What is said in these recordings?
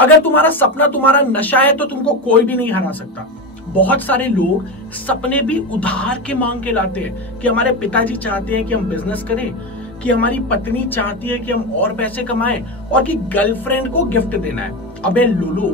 अगर तुम्हारा सपना तुम्हारा नशा है तो तुमको कोई भी नहीं हरा सकता। बहुत सारे लोग सपने भी उधार के मांग के लाते हैं कि हमारे पिताजी चाहते हैं कि हम बिजनेस करें, कि हमारी पत्नी चाहती है कि हम और पैसे कमाएं, और कि गर्लफ्रेंड को गिफ्ट देना है। अबे लुलू,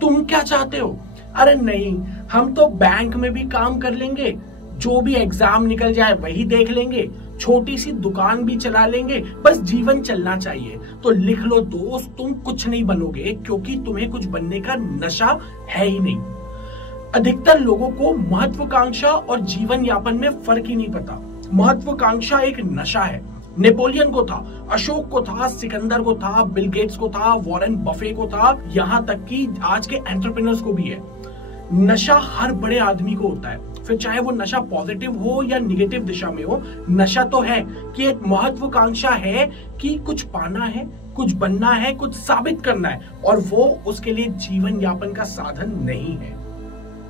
तुम क्या चाहते हो? अरे नहीं, हम तो बैंक में भी काम कर लेंगे, जो भी एग्जाम निकल जाए वही देख लेंगे, छोटी सी दुकान भी चला लेंगे, बस जीवन चलना चाहिए। तो लिख लो दोस्त, तुम कुछ नहीं बनोगे क्योंकि तुम्हें कुछ बनने का नशा है ही नहीं। अधिकतर लोगों को महत्वाकांक्षा और जीवन यापन में फर्क ही नहीं पता। महत्वाकांक्षा एक नशा है। नेपोलियन को था, अशोक को था, सिकंदर को था, बिल गेट्स को था, वॉरेन बफे को था, यहाँ तक कि आज के एंटरप्रेन्योर्स को भी है। नशा हर बड़े आदमी को होता है, फिर चाहे वो नशा पॉजिटिव हो या निगेटिव दिशा में हो, नशा तो है कि एक महत्वाकांक्षा है कि कुछ पाना है, कुछ बनना है, कुछ साबित करना है, और वो उसके लिए जीवन यापन का साधन नहीं है।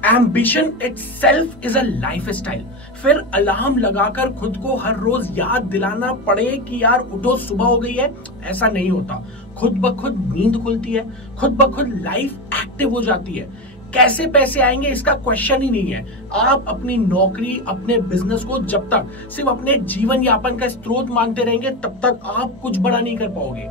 Ambition itself is a lifestyle. फिर अलार्म लगाकर खुद को हर रोज याद दिलाना पड़े कि यार उठो सुबह हो गई है, ऐसा नहीं होता। खुद ब खुद नींद खुलती है, खुद ब खुद लाइफ एक्टिव हो जाती है। कैसे पैसे आएंगे इसका क्वेश्चन ही नहीं है। आप अपनी नौकरी, अपने बिजनेस को जब तक सिर्फ अपने जीवन यापन का स्रोत मानते रहेंगे तब तक आप कुछ बड़ा नहीं कर पाओगे।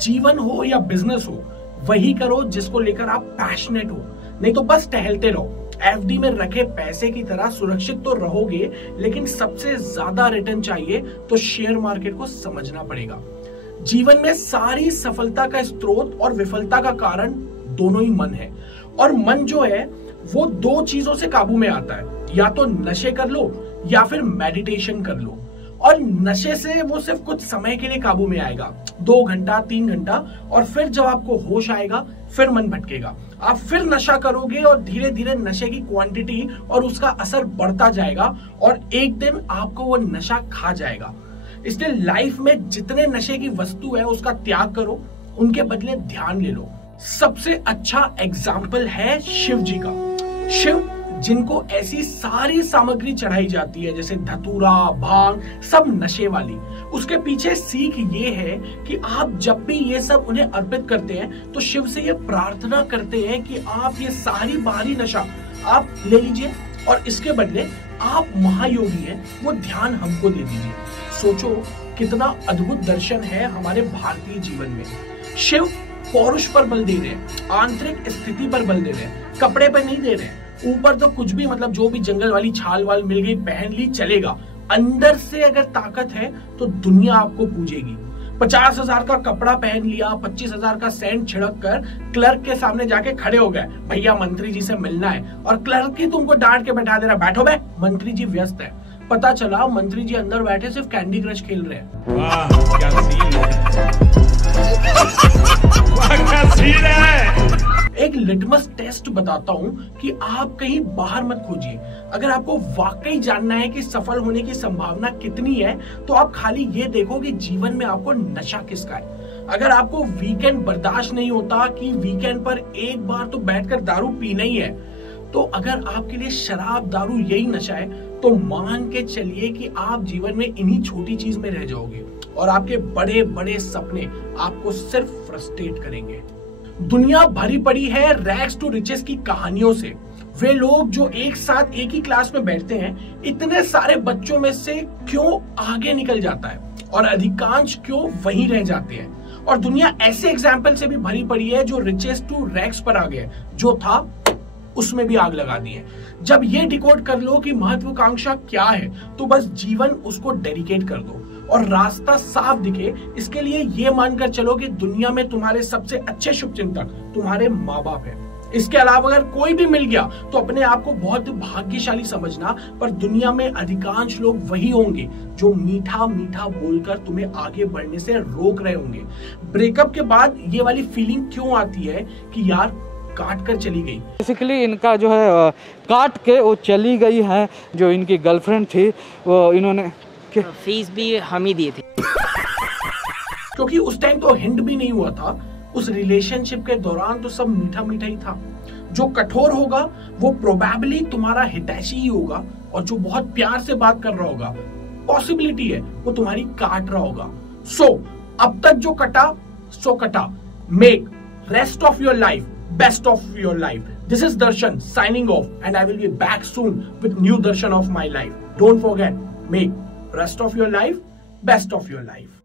जीवन हो या बिजनेस हो, वही करो जिसको लेकर आप पैशनेट हो, नहीं तो बस टहलते रहो। एफडी में रखे पैसे की तरह सुरक्षित तो रहोगे, लेकिन सबसे ज्यादा रिटर्न चाहिए तो शेयर मार्केट को समझना पड़ेगा। जीवन में सारी सफलता का स्रोत और विफलता का कारण दोनों ही मन है, और मन जो है वो दो चीजों से काबू में आता है, या तो नशे कर लो या फिर मेडिटेशन कर लो। और नशे से वो सिर्फ कुछ समय के लिए काबू में आएगा, 2 घंटा 3 घंटा, और फिर जब आपको होश आएगा फिर मन भटकेगा। आप फिर नशा करोगे और धीरे धीरे नशे की क्वांटिटी और उसका असर बढ़ता जाएगा, और एक दिन आपको वो नशा खा जाएगा। इसलिए लाइफ में जितने नशे की वस्तु है उसका त्याग करो, उनके बदले ध्यान ले लो। सबसे अच्छा एग्जाम्पल है शिव जी का। शिव जिनको ऐसी सारी सामग्री चढ़ाई जाती है जैसे धतूरा, भांग, सब नशे वाली, उसके पीछे सीख ये है कि आप जब भी ये सब उन्हें अर्पित करते हैं तो शिव से ये प्रार्थना करते हैं कि आप ये सारी बाहरी नशा आप ले लीजिए, और इसके बदले आप महायोगी हैं, वो ध्यान हमको दे दीजिए। सोचो कितना अद्भुत दर्शन है हमारे भारतीय जीवन में। शिव पौरुष पर बल दे रहे हैं, आंतरिक स्थिति पर बल दे रहे हैं, कपड़े पर नहीं दे रहे हैं। ऊपर तो कुछ भी, मतलब जो भी जंगल वाली छाल वाल मिल गई पहन ली चलेगा, अंदर से अगर ताकत है तो दुनिया आपको पूजेगी। 50,000 का कपड़ा पहन लिया, 25,000 का सेंट छिड़क कर क्लर्क के सामने जाके खड़े हो गए, भैया मंत्री जी से मिलना है, और क्लर्क ही तुमको डांट के बैठा दे रहा, बैठो बे, मंत्री जी व्यस्त है। पता चला मंत्री जी अंदर बैठे सिर्फ कैंडी क्रश खेल रहे हैं। वाह, क्या सीन है। एक लिटमस टेस्ट बताता हूं कि आप कहीं बाहर मत खोजिए। अगर आपको वाकई जानना है कि सफल होने की संभावना कितनी है तो आप खाली ये देखो कि जीवन में आपको नशा किसका है। अगर आपको वीकेंड बर्दाश्त नहीं होता कि वीकेंड पर एक बार तो बैठकर दारू पीना ही है, तो अगर आपके लिए शराब दारू यही नशा है तो मान के चलिए कि आप जीवन में इन्हीं छोटी चीज में रह जाओगे, और आपके बड़े बड़े सपने आपको सिर्फ फ्रस्ट्रेट करेंगे। दुनिया भरी पड़ी है रैग्स टू रिचेस की कहानियों से। वे लोग जो एक साथ एक ही क्लास में बैठते हैं, इतने सारे बच्चों में से क्यों आगे निकल जाता है और अधिकांश क्यों वहीं रह जाते हैं। और दुनिया ऐसे एग्जाम्पल से भी भरी पड़ी है जो रिचेस टू रैग्स पर आ गए, जो था उसमें भी आग लगा दी है। जब ये डिकोड कर लो कि महत्वाकांक्षा क्या है तो बस जीवन उसको डेडिकेट कर दो और रास्ता साफ दिखे। इसके लिए ये मानकर चलो कि दुनिया में तुम्हारे सबसे अच्छे शुभचिंतक तुम्हारे माँ बाप हैं। इसके अलावा अगर कोई भी मिल गया तो अपने आप को बहुत भाग्यशाली समझना, पर दुनिया में अधिकांश लोग वही होंगे जो मीठा मीठा बोलकर तुम्हें आगे बढ़ने से रोक रहे होंगे। ब्रेकअप के बाद ये वाली फीलिंग क्यों आती है कि यार काट कर चली गई। बेसिकली इनका जो है काट के वो चली गई है, जो इनकी गर्लफ्रेंड थी वो इन्होंने फीस भी हम ही दिए थे क्योंकि उस टाइम तो हिंट भी नहीं हुआ था। उस रिलेशनशिप के दौरान तो सब मीठा मीठा ही था। जो कठोर होगा वो प्रोबेबली तुम्हारा हितैषी ही होगा, और जो बहुत प्यार से बात कर रहा होगा पॉसिबिलिटी है वो तुम्हारी काट रहा होगा। सो अब तक जो कटा सो कटा, make rest of your life best of your life. This is Darshan signing off, and I will be back soon with new Darshan of my life. Don't forget, make rest of your life best of your life.